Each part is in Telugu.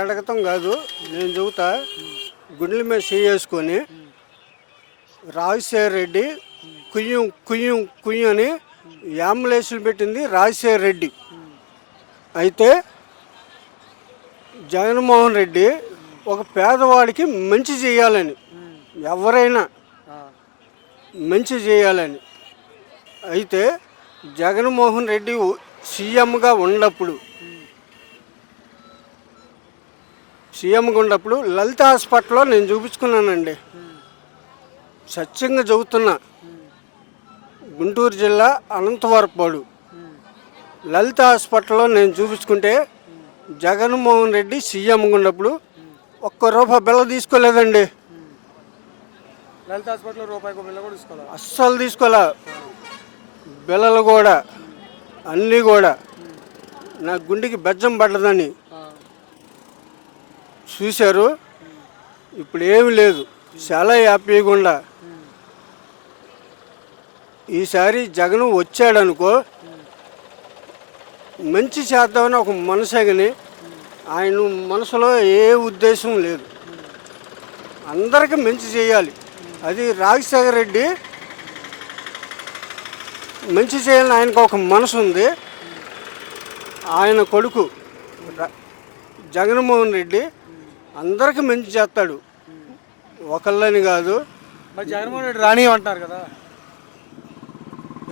అడగటం కాదు, నేను చెబుతా. గుండెల మీద చేసుకొని రాజశేఖర రెడ్డి కుయ్యం కుయ్యం కుయ్యం అని అంబులెన్స్లు పెట్టింది రాజశేఖర రెడ్డి. అయితే జగన్మోహన్ రెడ్డి ఒక పేదవాడికి మంచి చేయాలని, ఎవరైనా మంచి చేయాలని. అయితే జగన్మోహన్ రెడ్డి సీఎంగా ఉన్నప్పుడు లలిత హాస్పిటల్లో నేను చూపించుకున్నానండి. సత్యంగా చెబుతున్నా. గుంటూరు జిల్లా అనంతవరపాడు లలిత హాస్పిటల్లో నేను చూపించుకుంటే జగన్మోహన్ రెడ్డి సీఎంగా ఉన్నప్పుడు ₹1 బిల్ల తీసుకోలేదండి. లలిత హాస్పిటల్లో రూపాయి బిల్ల కూడా తీసుకోవాలి, అస్సలు తీసుకోలే. బిల్లలు కూడా అన్నీ కూడా నా గుండెకి బెజ్జం పడ్డదని చూశారు. ఇప్పుడు ఏమి లేదు, చాలా హ్యాపీగా ఉండ. ఈసారి జగన్ వచ్చాడనుకో, మంచి చేద్దామని ఒక మనసేగని ఆయన మనసులో ఏ ఉద్దేశం లేదు. అందరికీ మంచి చేయాలి. అది రాజశేఖర రెడ్డి మంచి చేయాలని ఆయనకు ఒక మనసు ఉంది. ఆయన కొడుకు జగన్మోహన్ రెడ్డి అందరికీ మంచి చేస్తాడు, ఒకళ్ళని కాదు. మరి జగన్మోహన్ రెడ్డి రాని అంటారు కదా.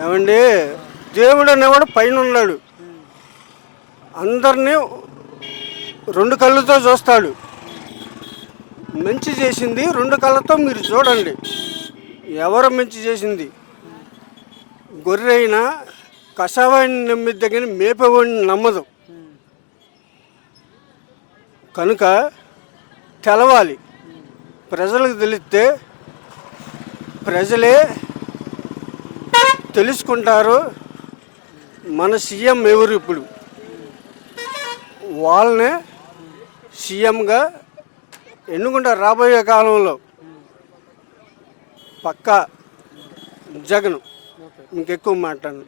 ఏమండి, దేవుడు అనేవాడు పైన ఉన్నాడు, అందరినీ 2 కళ్ళతో చూస్తాడు. మంచి చేసింది 2 కళ్ళతో మీరు చూడండి. ఎవరు మంచి చేసింది? గొర్రె అయినా కషావాడిని నమ్మిద్ది కానీ మేపేవాడిని నమ్మదు. కనుక తెలవాలి, ప్రజలకు తెలిస్తే ప్రజలే తెలుసుకుంటారు మన సీఎం ఎవరు. ఇప్పుడు వాళ్ళనే సీఎంగా ఎన్నుకుంటారు రాబోయే కాలంలో. పక్కా జగన్. ఇంకెక్కువ మాట్లాడను.